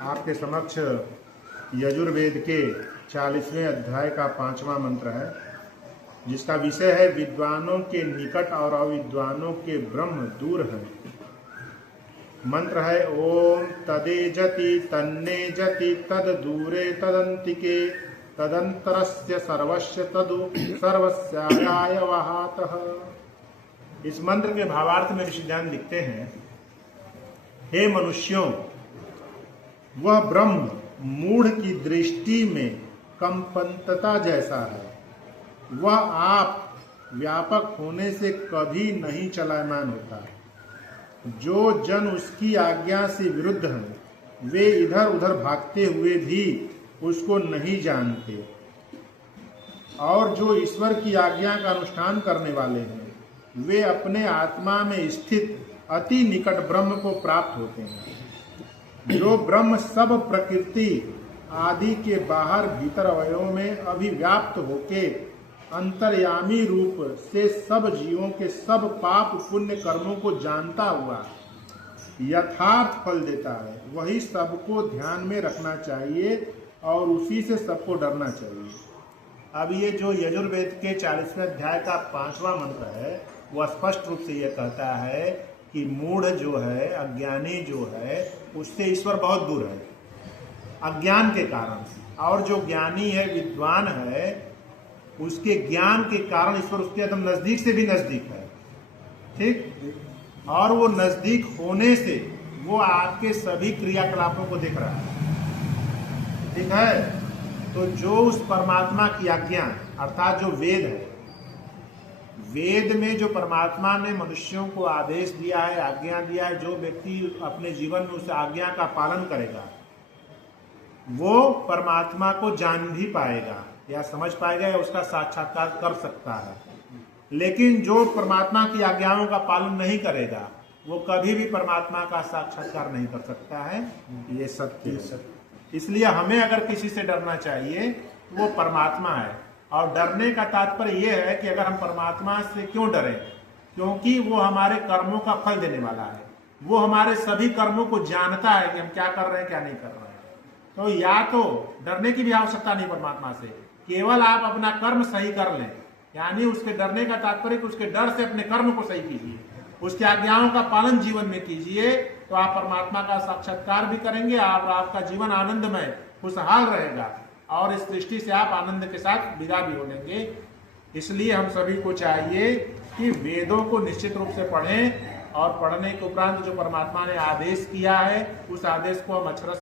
आपके समक्ष यजुर्वेद के 40वें अध्याय का 5वां मंत्र है, जिसका विषय है विद्वानों के निकट और अविद्वानों के ब्रह्म दूर है। मंत्र है ओम तदेजति तन्नेजति तद दूरे तदंतिके तदंतरस्य सर्वस्य तदु सर्वस्याय वहातः। इस मंत्र के भावार्थ में ऋषिध्यान लिखते हैं, हे मनुष्यों, वह ब्रह्म मूढ़ की दृष्टि में कंपनता जैसा है। वह आप व्यापक होने से कभी नहीं चलायमान होता। जो जन उसकी आज्ञा से विरुद्ध हैं, वे इधर उधर भागते हुए भी उसको नहीं जानते, और जो ईश्वर की आज्ञा का अनुष्ठान करने वाले हैं, वे अपने आत्मा में स्थित अति निकट ब्रह्म को प्राप्त होते हैं। जो ब्रह्म सब प्रकृति आदि के बाहर भीतर अवयवों में अभिव्याप्त होके अंतर्यामी रूप से सब जीवों के सब पाप पुण्य कर्मों को जानता हुआ यथार्थ फल देता है, वही सबको ध्यान में रखना चाहिए और उसी से सबको डरना चाहिए। अब ये जो यजुर्वेद के 40वें अध्याय का 5वां मंत्र है, वह स्पष्ट रूप से यह कहता है कि मूढ़ जो है, अज्ञानी जो है, उससे ईश्वर बहुत दूर है अज्ञान के कारण, और जो ज्ञानी है, विद्वान है, उसके ज्ञान के कारण ईश्वर उसके एकदम नजदीक से भी नजदीक है। ठीक, और वो नजदीक होने से वो आपके सभी क्रियाकलापों को देख रहा है। ठीक है, तो जो उस परमात्मा की आज्ञा अर्थात जो वेद है, वेद में जो परमात्मा ने मनुष्यों को आदेश दिया है, आज्ञा दिया है, जो व्यक्ति अपने जीवन में उस आज्ञा का पालन करेगा वो परमात्मा को जान भी पाएगा या समझ पाएगा या उसका साक्षात्कार कर सकता है। लेकिन जो परमात्मा की आज्ञाओं का पालन नहीं करेगा वो कभी भी परमात्मा का साक्षात्कार नहीं कर सकता है। ये सत्य है। इसलिए हमें अगर किसी से डरना चाहिए वो परमात्मा है, और डरने का तात्पर्य यह है कि अगर हम परमात्मा से क्यों डरें, क्योंकि वो हमारे कर्मों का फल देने वाला है। वो हमारे सभी कर्मों को जानता है कि हम क्या कर रहे हैं क्या नहीं कर रहे हैं। तो या तो डरने की भी आवश्यकता नहीं परमात्मा से, केवल आप अपना कर्म सही कर लें, यानी उसके डरने का तात्पर्य कि उसके डर से अपने कर्म को सही कीजिए, उसकी आज्ञाओं का पालन जीवन में कीजिए, तो आप परमात्मा का साक्षात्कार भी करेंगे, आपका जीवन आनंदमय खुशहाल रहेगा, और इस दृष्टि से आप आनंद के साथ विदा भी हो लेंगे। इसलिए हम सभी को चाहिए कि वेदों को निश्चित रूप से पढ़ें, और पढ़ने के उपरांत जो परमात्मा ने आदेश किया है उस आदेश को हम अक्षरशः